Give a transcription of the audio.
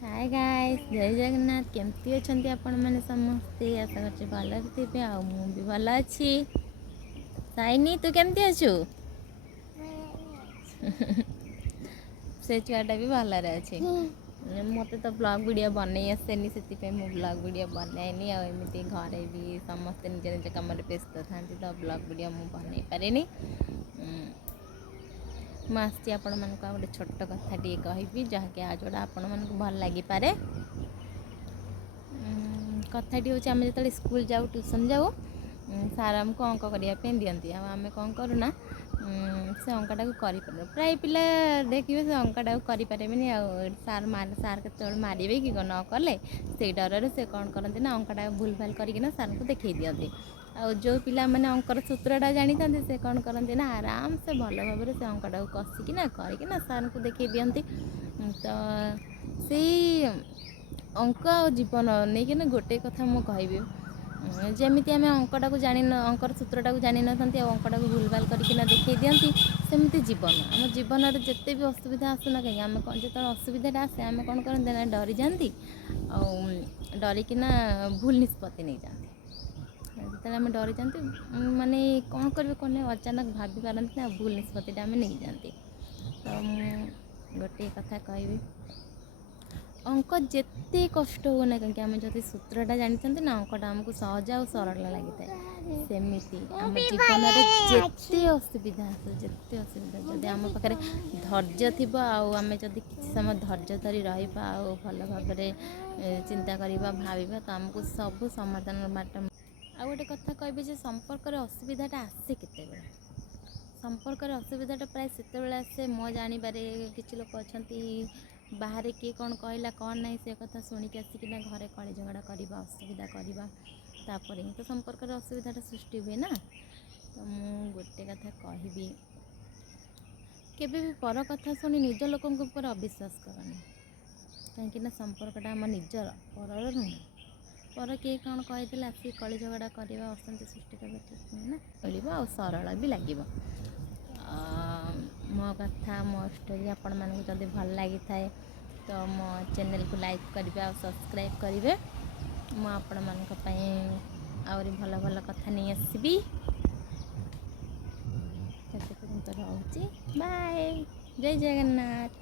Hi guys, जय जगन्नाथ। केमती अछंती आपण माने समस्ते? आशा करछि भल थे। आ मु भी भल अछि। साइनी तू केमती अछु? से छुआटा भी भलरे अच्छे। मत तो ब्लॉग वीडियो बनई आसेनी से मु ब्लॉग वीडियो बनैनी। आमती घरे भी समस्ते निज निज कम व्यस्त था तो ब्लॉग वीडियो मु बनई पारे। मुझे आपण मन गोटे छोट कथा टे कहि जहाँकि आज जोड़ा आपण मन भल लगिपारे। कथाटी हूँ आम जो स्कूल जाऊ ट्यूशन जाऊ सार आमको अंक करने दिखती आम कौन करूना से अंकटा को कर प्राय पिला देखिए से अंकटा को करें सार के मारे कि न कले से डर से कौन करते ना अंकटा भूल भाल करना सार को देखा दिखती। आ जो पिला माने अंकर सूत्रटा जानी था से कौन करते ना आराम से भल भाव से अंकटा को कसिकिना करना सार को देखा दिखती। तो से अंक जीवन नहीं कि गोटे कथा मुझे कहबी जमी आम अंकटा को जान अंकर सूत्रटा को जानी ना अंकटा को भूल भाल करना देखा दिखती सेमती जीवन आम जीवन में जिते भी असुविधा आसुना कहीं आम जो असुविधा आसे आम कौन करते ना डरी जाती डरिकिना भूल निष्पत्ति नहीं जाती। जो आम डरी जाती माने कौन करें कौन अचानक भाभी पारती ना भूल निष्पत्तिटा आम नहीं जाती। तो गोटे कथा कहबी अंक जिते कष्ट हो ना कहीं आम जो सूत्रटा जानते ना अंकटा आमको सहज और सरल लगी था सेमती आम जीवन में जिते असुविधा जिते असुविधा जब आम पाखे धैर्य थी आम जदि किसी समय धैर्य धरी रहा भल भाव चिंता करवा भाविबा तो आमको सब समाधान बाट। आ गोटे कथा कहबी संपर्क असुविधाटा आसे केते संपर्क असुविधाटा प्राय से आसे मो जानवे किसी लोग अच्छा बाहर किए कौन कहला कौन ना से कथा शुणिक आसिकिना घरे कली झगड़ा करवा असुविधा करवा तापर ही तो संपर्क असुविधाटा सृष्टि हुए ना। तो मु गोटे कथा कहबी केबे भी पर कथा शुणी निज लोकों ऊपर अविश्वास करनी कहीं संपर्कटा आम निजर पर नुह पर किए कौन कही आसिक कली झगड़ा करवा अशांति सृष्टि करवा ठीक नुहे ना मिल आ सरल भी लगे। मो कथा मो स्टोरी आपण मानक जदि भल लगी थाए तो मो चैनल को लाइक करेंगे और सब्सक्राइब करेंगे। मु आपण मानक आहरी भल भल कथा नहीं आसबि। रोचे बाय जय जगन्नाथ।